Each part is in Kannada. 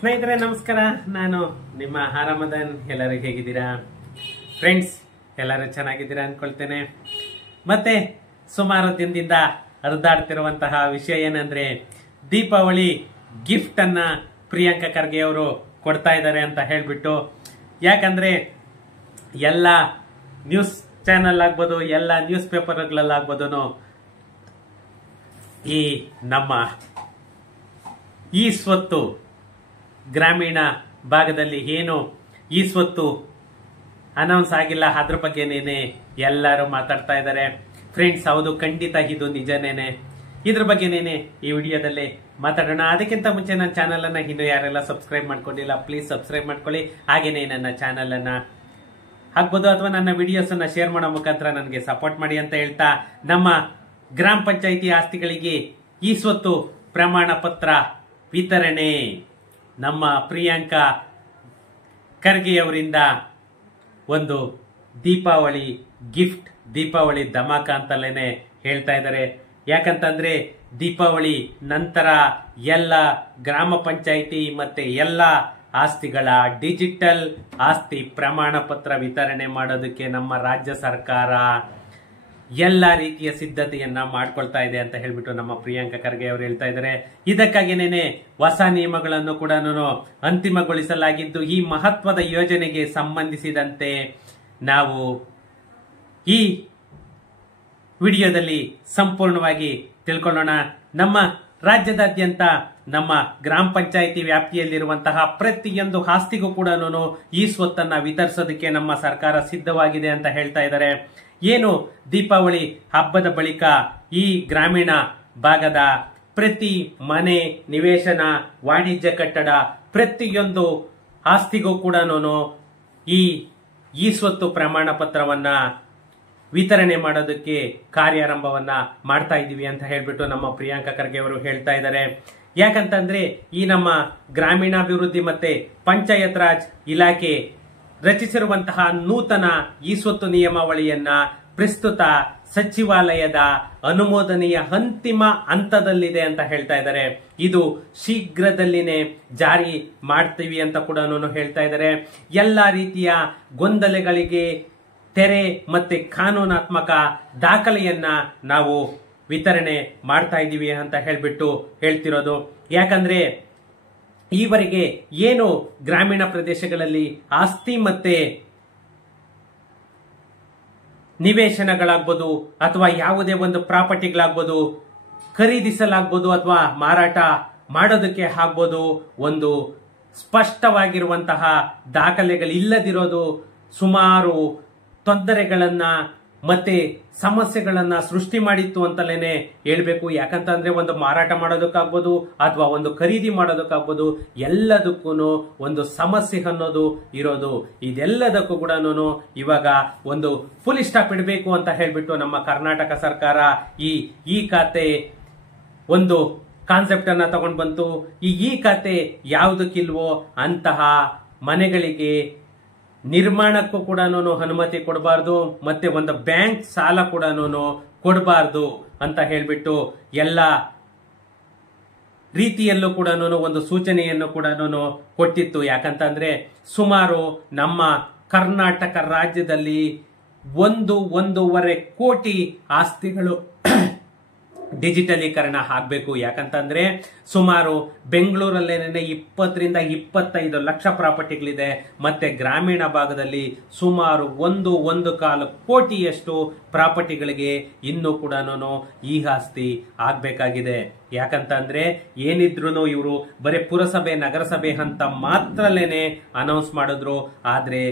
ಸ್ನೇಹಿತರೆ ನಮಸ್ಕಾರ. ನಾನು ನಿಮ್ಮ ಆರಾಮದನ್. ಎಲ್ಲರೂ ಹೇಗಿದ್ದೀರಾ ಫ್ರೆಂಡ್ಸ್? ಎಲ್ಲರೂ ಚೆನ್ನಾಗಿದ್ದೀರಾ ಅನ್ಕೊಳ್ತೇನೆ. ಮತ್ತೆ ಸುಮಾರು ದಿನದಿಂದ ಹರಿದಾಡ್ತಿರುವಂತಹ ವಿಷಯ ಏನಂದ್ರೆ, ದೀಪಾವಳಿ ಗಿಫ್ಟ್ ಅನ್ನ ಪ್ರಿಯಾಂಕಾ ಖರ್ಗೆ ಅವರು ಕೊಡ್ತಾ ಇದ್ದಾರೆ ಅಂತ ಹೇಳ್ಬಿಟ್ಟು. ಯಾಕಂದ್ರೆ ಎಲ್ಲ ನ್ಯೂಸ್ ಚಾನೆಲ್ ಆಗ್ಬೋದು, ಎಲ್ಲ ನ್ಯೂಸ್ ಪೇಪರ್ಗಳಲ್ಲಾಗ್ಬೋದು, ಈ ನಮ್ಮ ಈ ಸ್ವತ್ತು ಗ್ರಾಮೀಣ ಭಾಗದಲ್ಲಿ ಏನು ಈ ಸ್ವತ್ತು ಅನೌನ್ಸ್ ಆಗಿಲ್ಲ, ಅದ್ರ ಬಗ್ಗೆನೇನೆ ಎಲ್ಲರೂ ಮಾತಾಡ್ತಾ ಇದ್ದಾರೆ ಫ್ರೆಂಡ್ಸ್. ಹೌದು, ಖಂಡಿತ ಇದು ನಿಜನೇನೆ. ಇದ್ರ ಬಗ್ಗೆನೇನೆ ಈ ವಿಡಿಯೋದಲ್ಲಿ ಮಾತಾಡೋಣ. ಅದಕ್ಕಿಂತ ಮುಂಚೆ ನನ್ನ ಚಾನಲ್ ಅನ್ನ ಇನ್ನು ಯಾರೆಲ್ಲ ಸಬ್ಸ್ಕ್ರೈಬ್ ಮಾಡ್ಕೊಂಡಿಲ್ಲ, ಪ್ಲೀಸ್ ಸಬ್ಸ್ಕ್ರೈಬ್ ಮಾಡ್ಕೊಳ್ಳಿ. ಹಾಗೇನೆ ನನ್ನ ಚಾನಲ್ ಅನ್ನ ಹಾಕ್ಬೋದು ಅಥವಾ ನನ್ನ ವಿಡಿಯೋಸ್ ಅನ್ನ ಶೇರ್ ಮಾಡೋ ಮುಖಾಂತರ ನನಗೆ ಸಪೋರ್ಟ್ ಮಾಡಿ ಅಂತ ಹೇಳ್ತಾ, ನಮ್ಮ ಗ್ರಾಮ ಪಂಚಾಯಿತಿ ಆಸ್ತಿಗಳಿಗೆ ಈ ಸ್ವತ್ತು ಪ್ರಮಾಣ ಪತ್ರ ವಿತರಣೆ ನಮ್ಮ ಪ್ರಿಯಾಂಕಾ ಖರ್ಗೆ ಅವರಿಂದ ಒಂದು ದೀಪಾವಳಿ ಗಿಫ್ಟ್, ದೀಪಾವಳಿ ಧಮಾಕ ಅಂತಲೇನೆ ಹೇಳ್ತಾ ಇದ್ದಾರೆ. ಯಾಕಂತಂದ್ರೆ ದೀಪಾವಳಿ ನಂತರ ಎಲ್ಲ ಗ್ರಾಮ ಪಂಚಾಯಿತಿ ಮತ್ತೆ ಎಲ್ಲ ಆಸ್ತಿಗಳ ಡಿಜಿಟಲ್ ಆಸ್ತಿ ಪ್ರಮಾಣ ಪತ್ರ ವಿತರಣೆ ಮಾಡೋದಕ್ಕೆ ನಮ್ಮ ರಾಜ್ಯ ಸರ್ಕಾರ ಎಲ್ಲ ರೀತಿಯ ಸಿದ್ಧತೆಯನ್ನ ಮಾಡ್ಕೊಳ್ತಾ ಇದೆ ಅಂತ ಹೇಳ್ಬಿಟ್ಟು ನಮ್ಮ ಪ್ರಿಯಾಂಕಾ ಖರ್ಗೆ ಅವರು ಹೇಳ್ತಾ ಇದ್ದಾರೆ. ಇದಕ್ಕಾಗಿನೇನೆ ಹೊಸ ನಿಯಮಗಳನ್ನು ಕೂಡ ಅಂತಿಮಗೊಳಿಸಲಾಗಿದ್ದು, ಈ ಮಹತ್ವದ ಯೋಜನೆಗೆ ಸಂಬಂಧಿಸಿದಂತೆ ನಾವು ಈ ವಿಡಿಯೋದಲ್ಲಿ ಸಂಪೂರ್ಣವಾಗಿ ತಿಳ್ಕೊಳ್ಳೋಣ. ನಮ್ಮ ರಾಜ್ಯದಾದ್ಯಂತ ನಮ್ಮ ಗ್ರಾಮ ಪಂಚಾಯಿತಿ ವ್ಯಾಪ್ತಿಯಲ್ಲಿರುವಂತಹ ಪ್ರತಿಯೊಂದು ಆಸ್ತಿಗೂ ಕೂಡ ಈ ಸ್ವತ್ತನ್ನ ವಿತರಿಸೋದಕ್ಕೆ ನಮ್ಮ ಸರ್ಕಾರ ಸಿದ್ಧವಾಗಿದೆ ಅಂತ ಹೇಳ್ತಾ ಇದ್ದಾರೆ. ಏನು ದೀಪಾವಳಿ ಹಬ್ಬದ ಬಳಿಕ ಈ ಗ್ರಾಮೀಣ ಭಾಗದ ಪ್ರತಿ ಮನೆ, ನಿವೇಶನ, ವಾಣಿಜ್ಯ ಕಟ್ಟಡ, ಪ್ರತಿಯೊಂದು ಆಸ್ತಿಗೂ ಕೂಡ ಈ ಸ್ವತ್ತು ಪ್ರಮಾಣ ಪತ್ರವನ್ನ ವಿತರಣೆ ಮಾಡೋದಕ್ಕೆ ಕಾರ್ಯಾರಂಭವನ್ನ ಮಾಡ್ತಾ ಇದೀವಿ ಅಂತ ಹೇಳ್ಬಿಟ್ಟು ನಮ್ಮ ಪ್ರಿಯಾಂಕಾ ಖರ್ಗೆ ಅವರು ಹೇಳ್ತಾ ಇದ್ದಾರೆ. ಯಾಕಂತಂದ್ರೆ ಈ ನಮ್ಮ ಗ್ರಾಮೀಣಾಭಿವೃದ್ಧಿ ಮತ್ತೆ ಪಂಚಾಯತ್ ರಾಜ್ ಇಲಾಖೆ ರಚಿಸಿರುವಂತಹ ನೂತನ ಈ ಸ್ವತ್ತು ನಿಯಮಾವಳಿಯನ್ನ ಪ್ರಸ್ತುತ ಸಚಿವಾಲಯದ ಅನುಮೋದನೆಯ ಅಂತಿಮ ಹಂತದಲ್ಲಿದೆ ಅಂತ ಹೇಳ್ತಾ ಇದ್ದಾರೆ. ಇದು ಶೀಘ್ರದಲ್ಲಿನೇ ಜಾರಿ ಮಾಡ್ತೀವಿ ಅಂತ ಕೂಡ ಹೇಳ್ತಾ ಇದ್ದಾರೆ. ಎಲ್ಲಾ ರೀತಿಯ ಗೊಂದಲಗಳಿಗೆ ತೆರೆ ಮತ್ತೆ ಕಾನೂನಾತ್ಮಕ ದಾಖಲೆಯನ್ನ ನಾವು ವಿತರಣೆ ಮಾಡ್ತಾ ಇದ್ದೀವಿ ಅಂತ ಹೇಳ್ಬಿಟ್ಟು ಹೇಳ್ತಿರೋದು. ಯಾಕಂದ್ರೆ ಈವರೆಗೆ ಏನು ಗ್ರಾಮೀಣ ಪ್ರದೇಶಗಳಲ್ಲಿ ಆಸ್ತಿ ಮತ್ತೆ ನಿವೇಶನಗಳಾಗ್ಬೋದು ಅಥವಾ ಯಾವುದೇ ಒಂದು ಪ್ರಾಪರ್ಟಿಗಳಾಗ್ಬೋದು ಖರೀದಿಸಲಾಗ್ಬೋದು ಅಥವಾ ಮಾರಾಟ ಮಾಡೋದಕ್ಕೆ ಆಗ್ಬೋದು, ಒಂದು ಸ್ಪಷ್ಟವಾಗಿರುವಂತಹ ದಾಖಲೆಗಳಿಲ್ಲದಿರೋದು ಸುಮಾರು ತೊಂದರೆಗಳನ್ನ ಮತ್ತೆ ಸಮಸ್ಯೆಗಳನ್ನ ಸೃಷ್ಟಿ ಮಾಡಿತ್ತು ಅಂತಲೇನೆ ಹೇಳ್ಬೇಕು. ಯಾಕಂತಂದ್ರೆ ಒಂದು ಮಾರಾಟ ಮಾಡೋದಕ್ಕಾಗ್ಬೋದು ಅಥವಾ ಒಂದು ಖರೀದಿ ಮಾಡೋದಕ್ಕಾಗ್ಬೋದು, ಎಲ್ಲದಕ್ಕೂ ಒಂದು ಸಮಸ್ಯೆ ಅನ್ನೋದು ಇರೋದು. ಇದೆಲ್ಲದಕ್ಕೂ ಕೂಡ ಇವಾಗ ಒಂದು ಫುಲ್ ಸ್ಟಾಪ್ ಇಡಬೇಕು ಅಂತ ಹೇಳ್ಬಿಟ್ಟು ನಮ್ಮ ಕರ್ನಾಟಕ ಸರ್ಕಾರ ಈ ಖಾತೆ ಒಂದು ಕಾನ್ಸೆಪ್ಟ್ ಅನ್ನ ತಗೊಂಡ್ ಬಂತು. ಈ ಖಾತೆ ಯಾವುದಕ್ಕಿಲ್ವೋ ಅಂತಹ ಮನೆಗಳಿಗೆ ನಿರ್ಮಾಣಕ್ಕೂ ಕೂಡ ಅನುಮತಿ ಕೊಡಬಾರ್ದು, ಮತ್ತೆ ಒಂದು ಬ್ಯಾಂಕ್ ಸಾಲ ಕೂಡ ಕೊಡಬಾರ್ದು ಅಂತ ಹೇಳ್ಬಿಟ್ಟು ಎಲ್ಲ ರೀತಿಯಲ್ಲೂ ಕೂಡ ಒಂದು ಸೂಚನೆಯನ್ನು ಕೂಡ ಕೊಟ್ಟಿತ್ತು. ಯಾಕಂತಂದ್ರೆ ಸುಮಾರು ನಮ್ಮ ಕರ್ನಾಟಕ ರಾಜ್ಯದಲ್ಲಿ 1.5 ಕೋಟಿ ಆಸ್ತಿಗಳು ಡಿಜಿಟಲೀಕರಣ ಆಗಬೇಕು. ಯಾಕಂತಂದ್ರೆ ಸುಮಾರು ಬೆಂಗಳೂರಲ್ಲೇನೆ 20 ರಿಂದ 25 ಲಕ್ಷ ಪ್ರಾಪರ್ಟಿಗಳಿದೆ. ಮತ್ತೆ ಗ್ರಾಮೀಣ ಭಾಗದಲ್ಲಿ ಸುಮಾರು 1.25 ಕೋಟಿಯಷ್ಟು ಪ್ರಾಪರ್ಟಿಗಳಿಗೆ ಇನ್ನೂ ಕೂಡ ಈ ಆಸ್ತಿ ಆಗ್ಬೇಕಾಗಿದೆ. ಯಾಕಂತಂದ್ರೆ ಏನಿದ್ರು ಇವರು ಬರೀ ಪುರಸಭೆ, ನಗರಸಭೆ ಅಂತ ಮಾತ್ರಲೇನೆ ಅನೌನ್ಸ್ ಮಾಡಿದ್ರು. ಆದ್ರೆ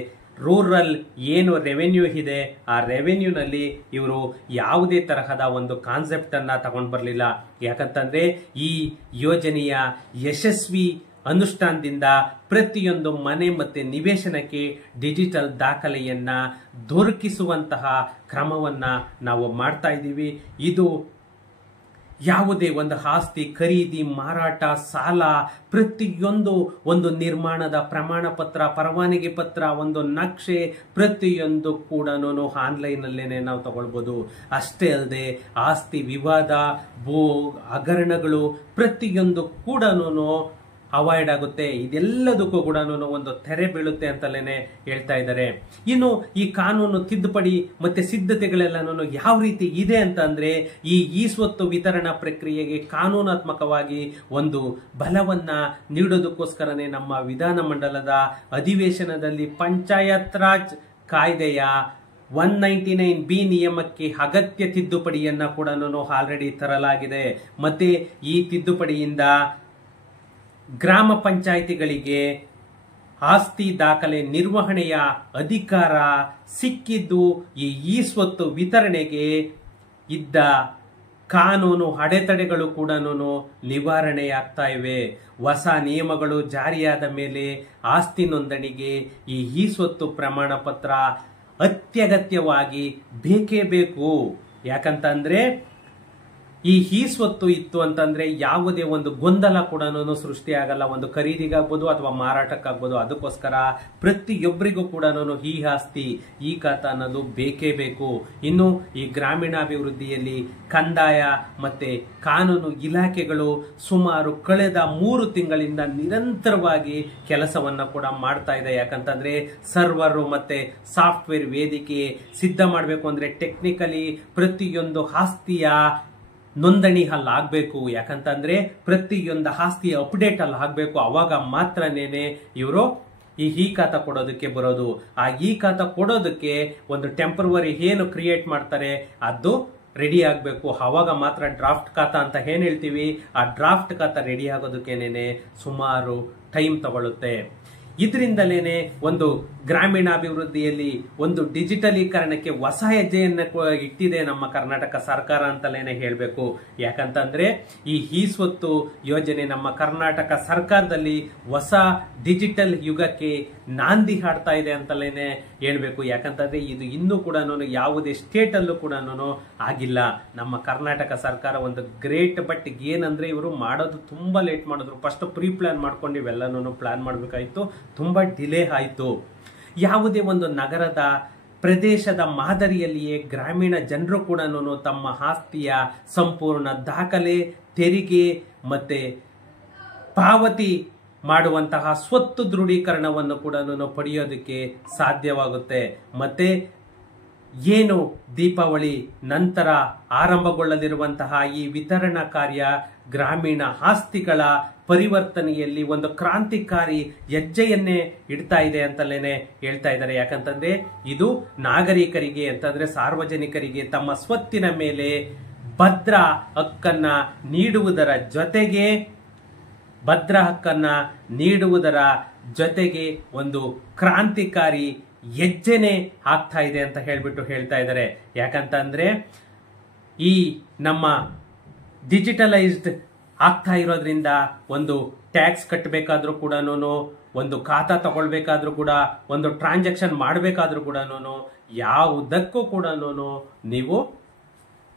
ರೂರಲ್ ಏನು ರೆವೆನ್ಯೂ ಇದೆ, ಆ ರೆವೆನ್ಯೂನಲ್ಲಿ ಇವರು ಯಾವುದೇ ತರಹದ ಒಂದು ಕಾನ್ಸೆಪ್ಟ್ ಅನ್ನ ತಗೊಂಡ್ ಬರಲಿಲ್ಲ. ಯಾಕಂತಂದ್ರೆ ಈ ಯೋಜನೆಯ ಯಶಸ್ವಿ ಅನುಷ್ಠಾನದಿಂದ ಪ್ರತಿಯೊಂದು ಮನೆ ಮತ್ತೆ ನಿವೇಶನಕ್ಕೆ ಡಿಜಿಟಲ್ ದಾಖಲೆಯನ್ನ ದೊರಕಿಸುವಂತಹ ಕ್ರಮವನ್ನ ನಾವು ಮಾಡ್ತಾ ಇದ್ದೀವಿ. ಇದು ಯಾವುದೇ ಒಂದು ಆಸ್ತಿ ಖರೀದಿ, ಮಾರಾಟ, ಸಾಲ, ಪ್ರತಿಯೊಂದು ಒಂದು ನಿರ್ಮಾಣದ ಪ್ರಮಾಣ ಪತ್ರ, ಪರವಾನಗಿ ಪತ್ರ, ಒಂದು ನಕ್ಷೆ, ಪ್ರತಿಯೊಂದು ಕೂಡ ಆನ್ಲೈನ್ ಅಲ್ಲೇನೆ ನಾವು ತಗೊಳ್ಬಹುದು. ಅಷ್ಟೇ ಅಲ್ಲದೆ ಆಸ್ತಿ ವಿವಾದ, ಭೂ ಹಗರಣಗಳು ಪ್ರತಿಯೊಂದು ಕೂಡ ಅವಾಯ್ಡ್ ಆಗುತ್ತೆ. ಇದೆಲ್ಲದಕ್ಕೂ ಕೂಡ ಒಂದು ತೆರೆ ಬೀಳುತ್ತೆ ಅಂತಲೇನೆ ಹೇಳ್ತಾ ಇದ್ದಾರೆ. ಇನ್ನು ಈ ಕಾನೂನು ತಿದ್ದುಪಡಿ ಮತ್ತೆ ಸಿದ್ಧತೆಗಳೆಲ್ಲನೂ ಯಾವ ರೀತಿ ಇದೆ ಅಂತ ಅಂದ್ರೆ, ಈ ಸ್ವತ್ತು ವಿತರಣಾ ಪ್ರಕ್ರಿಯೆಗೆ ಕಾನೂನಾತ್ಮಕವಾಗಿ ಒಂದು ಬಲವನ್ನ ನೀಡೋದಕ್ಕೋಸ್ಕರನೇ ನಮ್ಮ ವಿಧಾನಮಂಡಲದ ಅಧಿವೇಶನದಲ್ಲಿ ಪಂಚಾಯತ್ ರಾಜ್ ಕಾಯ್ದೆಯ 199B ನಿಯಮಕ್ಕೆ ಅಗತ್ಯ ತಿದ್ದುಪಡಿಯನ್ನ ಕೂಡ ಆಲ್ರೆಡಿ ತರಲಾಗಿದೆ. ಮತ್ತೆ ಈ ತಿದ್ದುಪಡಿಯಿಂದ ಗ್ರಾಮ ಪಂಚಾಯಿತಿಗಳಿಗೆ ಆಸ್ತಿ ದಾಖಲೆ ನಿರ್ವಹಣೆಯ ಅಧಿಕಾರ ಸಿಕ್ಕಿದ್ದು ಈ ಸ್ವತ್ತು ವಿತರಣೆಗೆ ಇದ್ದ ಕಾನೂನು ಅಡೆತಡೆಗಳು ಕೂಡ ನಿವಾರಣೆಯಾಗ್ತಾ ಇವೆ. ಹೊಸ ನಿಯಮಗಳು ಜಾರಿಯಾದ ಮೇಲೆ ಆಸ್ತಿ ನೋಂದಣಿಗೆ ಈ ಸ್ವತ್ತು ಪ್ರಮಾಣ ಪತ್ರ ಅತ್ಯಗತ್ಯವಾಗಿ ಬೇಕೇ ಬೇಕು. ಯಾಕಂತಂದ್ರೆ ಈ ಸ್ವತ್ತು ಇತ್ತು ಅಂತಂದ್ರೆ ಯಾವುದೇ ಒಂದು ಗೊಂದಲ ಕೂಡ ಸೃಷ್ಟಿಯಾಗಲ್ಲ. ಒಂದು ಖರೀದಿಗಾಗ್ಬೋದು ಅಥವಾ ಮಾರಾಟಕ್ಕಾಗ್ಬೋದು. ಅದಕ್ಕೋಸ್ಕರ ಪ್ರತಿಯೊಬ್ಬರಿಗೂ ಕೂಡ ಈ ಆಸ್ತಿ ಈ ಖಾತಾ ಅನ್ನೋದು ಬೇಕೇ ಬೇಕು. ಇನ್ನು ಈ ಗ್ರಾಮೀಣಾಭಿವೃದ್ಧಿಯಲ್ಲಿ ಕಂದಾಯ ಮತ್ತೆ ಕಾನೂನು ಇಲಾಖೆಗಳು ಸುಮಾರು ಕಳೆದ 3 ತಿಂಗಳಿಂದ ನಿರಂತರವಾಗಿ ಕೆಲಸವನ್ನ ಕೂಡ ಮಾಡ್ತಾ ಇದೆ. ಯಾಕಂತಂದ್ರೆ ಸರ್ವರ್ ಮತ್ತೆ ಸಾಫ್ಟ್ವೇರ್ ವೇದಿಕೆ ಸಿದ್ಧ ಮಾಡಬೇಕು ಅಂದ್ರೆ ಟೆಕ್ನಿಕಲಿ ಪ್ರತಿಯೊಂದು ಆಸ್ತಿಯ ನೋಂದಣಿ ಅಲ್ಲಿ ಆಗ್ಬೇಕು. ಯಾಕಂತಂದ್ರೆ ಪ್ರತಿಯೊಂದು ಆಸ್ತಿಯ ಅಪ್ಡೇಟ್ ಅಲ್ಲಿ ಆಗ್ಬೇಕು. ಅವಾಗ ಮಾತ್ರನೇನೆ ಇವರು ಈ ಖಾತಾ ಕೊಡೋದಕ್ಕೆ ಬರೋದು. ಆ ಈ ಖಾತಾ ಕೊಡೋದಕ್ಕೆ ಒಂದು ಟೆಂಪರವರಿ ಏನು ಕ್ರಿಯೇಟ್ ಮಾಡ್ತಾರೆ ಅದು ರೆಡಿ ಆಗ್ಬೇಕು. ಅವಾಗ ಮಾತ್ರ ಡ್ರಾಫ್ಟ್ ಖಾತಾ ಅಂತ ಏನ್ ಹೇಳ್ತೀವಿ, ಆ ಡ್ರಾಫ್ಟ್ ಖಾತಾ ರೆಡಿ ಆಗೋದಕ್ಕೇನೆ ಸುಮಾರು ಟೈಮ್ ತಗೊಳ್ಳುತ್ತೆ. ಇದರಿಂದಲೇನೆ ಒಂದು ಗ್ರಾಮೀಣಾಭಿವೃದ್ಧಿಯಲ್ಲಿ ಒಂದು ಡಿಜಿಟಲೀಕರಣಕ್ಕೆ ಹೊಸ ಹೆಜ್ಜೆಯನ್ನ ಇಟ್ಟಿದೆ ನಮ್ಮ ಕರ್ನಾಟಕ ಸರ್ಕಾರ ಅಂತಲೇನೆ ಹೇಳ್ಬೇಕು. ಯಾಕಂತಂದ್ರೆ ಈ ಸ್ವತ್ತು ಯೋಜನೆ ನಮ್ಮ ಕರ್ನಾಟಕ ಸರ್ಕಾರದಲ್ಲಿ ಹೊಸ ಡಿಜಿಟಲ್ ಯುಗಕ್ಕೆ ನಾಂದಿ ಹಾಡ್ತಾ ಇದೆ ಅಂತಲೇನೆ ಹೇಳ್ಬೇಕು. ಯಾಕಂತಂದ್ರೆ ಇದು ಇನ್ನೂ ಕೂಡ ಯಾವುದೇ ಸ್ಟೇಟ್ ಅಲ್ಲೂ ಕೂಡ ಆಗಿಲ್ಲ. ನಮ್ಮ ಕರ್ನಾಟಕ ಸರ್ಕಾರ ಒಂದು ಗ್ರೇಟ್. ಬಟ್ ಏನಂದ್ರೆ ಇವರು ಮಾಡೋದು ತುಂಬಾ ಲೇಟ್ ಮಾಡಿದ್ರು. ಫಸ್ಟ್ ಪ್ರೀ ಪ್ಲಾನ್ ಮಾಡ್ಕೊಂಡು ಇವೆಲ್ಲನೂ ಪ್ಲಾನ್ ಮಾಡ್ಬೇಕಾಯ್ತು. ತುಂಬಾ ಡಿಲೇ ಆಯ್ತು. ಯಾವುದೇ ಒಂದು ನಗರದ ಪ್ರದೇಶದ ಮಾದರಿಯಲ್ಲಿಯೇ ಗ್ರಾಮೀಣ ಜನರು ಕೂಡ ತಮ್ಮ ಆಸ್ತಿಯ ಸಂಪೂರ್ಣ ದಾಖಲೆ, ತೆರಿಗೆ ಮತ್ತೆ ಪಾವತಿ ಮಾಡುವಂತಹ ಸ್ವತ್ತು ದೃಢೀಕರಣವನ್ನು ಕೂಡ ಪಡೆಯೋದಕ್ಕೆ ಸಾಧ್ಯವಾಗುತ್ತೆ. ಮತ್ತೆ ಏನು ದೀಪಾವಳಿ ನಂತರ ಆರಂಭಗೊಳ್ಳಲಿರುವಂತಹ ಈ ವಿತರಣಾ ಕಾರ್ಯ ಗ್ರಾಮೀಣ ಆಸ್ತಿಗಳ ಪರಿವರ್ತನೆಯಲ್ಲಿ ಒಂದು ಕ್ರಾಂತಿಕಾರಿ ಹೆಜ್ಜೆಯನ್ನೇ ಇಡ್ತಾ ಇದೆ ಅಂತಲೇನೆ ಹೇಳ್ತಾ ಇದ್ದಾರೆ. ಯಾಕಂತಂದ್ರೆ ಇದು ನಾಗರಿಕರಿಗೆ ಅಂತಂದ್ರೆ ಸಾರ್ವಜನಿಕರಿಗೆ ತಮ್ಮ ಸ್ವತ್ತಿನ ಮೇಲೆ ಭದ್ರ ಹಕ್ಕನ್ನ ನೀಡುವುದರ ಜೊತೆಗೆ ಒಂದು ಕ್ರಾಂತಿಕಾರಿ ಹೆಜ್ಜೆನೆ ಆಗ್ತಾ ಇದೆ ಅಂತ ಹೇಳ್ತಾ ಇದ್ದಾರೆ. ಯಾಕಂತಂದ್ರೆ ಈ ನಮ್ಮ ಡಿಜಿಟಲೈಸ್ಡ್ ಆಗ್ತಾ ಇರೋದ್ರಿಂದ ಒಂದು ಟ್ಯಾಕ್ಸ್ ಕಟ್ಟಬೇಕಾದ್ರೂ ಕೂಡ, ಒಂದು ಖಾತಾ ತಗೊಳ್ಬೇಕಾದ್ರೂ ಕೂಡ, ಒಂದು ಟ್ರಾನ್ಸಾಕ್ಷನ್ ಮಾಡಬೇಕಾದ್ರೂ ಕೂಡ ಯಾವುದಕ್ಕೂ ಕೂಡ ನೀವು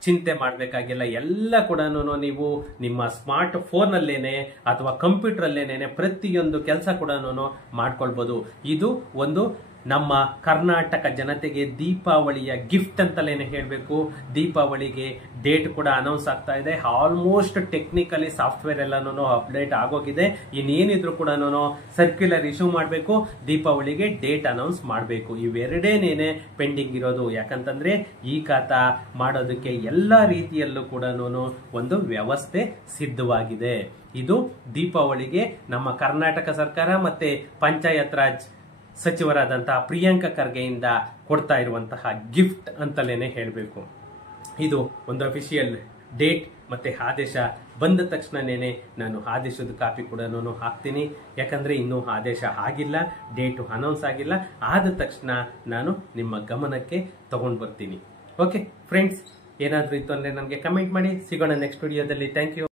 ಚಿಂತೆ ಮಾಡಬೇಕಾಗಿಲ್ಲ. ಎಲ್ಲ ಕೂಡ ನೀವು ನಿಮ್ಮ ಸ್ಮಾರ್ಟ್ ಫೋನ್ ಅಲ್ಲೇನೆ ಅಥವಾ ಕಂಪ್ಯೂಟರ್ ಅಲ್ಲೇನೆ ಪ್ರತಿಯೊಂದು ಕೆಲಸ ಕೂಡ ಮಾಡ್ಕೊಳ್ಬಹುದು. ಇದು ಒಂದು ನಮ್ಮ ಕರ್ನಾಟಕ ಜನತೆಗೆ ದೀಪಾವಳಿಯ ಗಿಫ್ಟ್ ಅಂತಲೇನೆ ಹೇಳ್ಬೇಕು. ದೀಪಾವಳಿಗೆ ಡೇಟ್ ಕೂಡ ಅನೌನ್ಸ್ ಆಗ್ತಾ ಇದೆ. ಆಲ್ಮೋಸ್ಟ್ ಟೆಕ್ನಿಕಲಿ ಸಾಫ್ಟ್ವೇರ್ ಎಲ್ಲಾನು ಅಪ್ಡೇಟ್ ಆಗೋಗಿದೆ. ಇನ್ನೇನಿದ್ರು ಕೂಡ ಸರ್ಕ್ಯುಲರ್ ಇಶ್ಯೂ ಮಾಡಬೇಕು, ದೀಪಾವಳಿಗೆ ಡೇಟ್ ಅನೌನ್ಸ್ ಮಾಡಬೇಕು. ಇವೆರಡೇನೇನೆ ಪೆಂಡಿಂಗ್ ಇರೋದು. ಯಾಕಂತಂದ್ರೆ ಈ ಖಾತಾ ಮಾಡೋದಕ್ಕೆ ಎಲ್ಲಾ ರೀತಿಯಲ್ಲೂ ಕೂಡ ಒಂದು ವ್ಯವಸ್ಥೆ ಸಿದ್ಧವಾಗಿದೆ. ಇದು ದೀಪಾವಳಿಗೆ ನಮ್ಮ ಕರ್ನಾಟಕ ಸರ್ಕಾರ ಮತ್ತೆ ಪಂಚಾಯತ್ ರಾಜ್ ಸಚಿವರಾದಂತಹ ಪ್ರಿಯಾಂಕ ಖರ್ಗೆಯಿಂದ ಕೊಡ್ತಾ ಇರುವಂತಹ ಗಿಫ್ಟ್ ಅಂತಲೇನೆ ಹೇಳಬೇಕು. ಇದು ಒಂದು ಅಫಿಷಿಯಲ್ ಡೇಟ್ ಮತ್ತೆ ಆದೇಶ ಬಂದ ತಕ್ಷಣನೇನೆ ನಾನು ಆದೇಶದ ಕಾಪಿ ಕೂಡ ಹಾಕ್ತೀನಿ. ಯಾಕಂದ್ರೆ ಇನ್ನೂ ಆದೇಶ ಆಗಿಲ್ಲ, ಡೇಟು ಅನೌನ್ಸ್ ಆಗಿಲ್ಲ. ಆದ ತಕ್ಷಣ ನಾನು ನಿಮ್ಮ ಗಮನಕ್ಕೆ ತಗೊಂಡು ಬರ್ತೀನಿ. ಓಕೆ ಫ್ರೆಂಡ್ಸ್, ಏನಾದ್ರೂ ಇತ್ತು ಅಂದ್ರೆ ನನಗೆ ಕಮೆಂಟ್ ಮಾಡಿ. ಸಿಗೋಣ ನೆಕ್ಸ್ಟ್ ವಿಡಿಯೋದಲ್ಲಿ. Thank you.